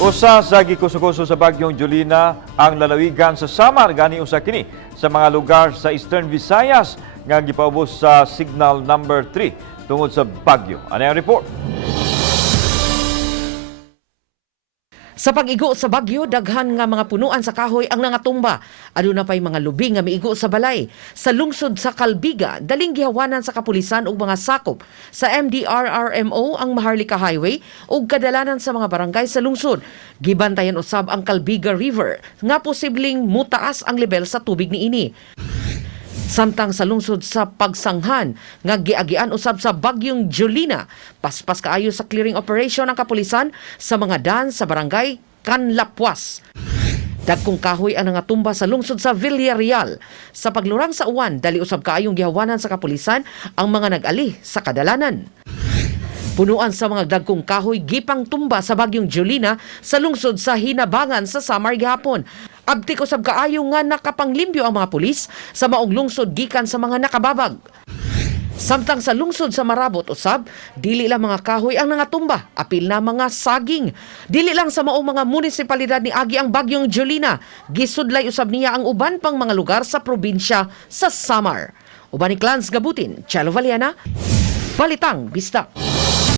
Usa sa gikuso-kuso sa bagyong Julina ang lalawigan sa Samar gani usa kini sa mga lugar sa Eastern Visayas nga gipaubos sa signal number 3 tungod sa bagyo. Ano ang report? Sa pag-igo sa bagyo, daghan nga mga punuan sa kahoy ang nangatumba. Aduna pay mga lubi nga miigo sa balay. Sa lungsod sa Calbiga, daling gihawanan sa kapulisan og mga sakop sa MDRRMO ang Maharlika Highway ug kadalanan sa mga barangay sa lungsod. Gibantayan usab ang Calbiga River nga posibleng mutaas ang level sa tubig niini. Samtang sa lungsod sa Pagsanghan nga giagian usab sa bagyong Julina, paspas kaayo sa clearing operation ang kapulisan sa mga daan sa barangay Canlapuas. Dagkong kahoy ang nangatumba sa lungsod sa Villarreal. Sa paglurang sa uwan, dali usab kaayong gihawanan sa kapulisan ang mga nag-ali sa kadalanan. Punuan sa mga dagkong kahoy gipang tumba sa bagyong Julina sa lungsod sa Hinabangan sa Samar gihapon. Abtik usab kaayo nga nakapanglimpyo ang mga pulis sa maong lungsod gikan sa mga nakababag. Samtang sa lungsod sa Marabot usab, dili lang mga kahoy ang nangatumba, apil na mga saging. Dili lang sa maong mga munisipalidad ni agi ang bagyong Julina, gisudlay usab niya ang uban pang mga lugar sa probinsya sa Samar. Uban ni Clans Gabutin, Chelo Valiana, Balitang Bista.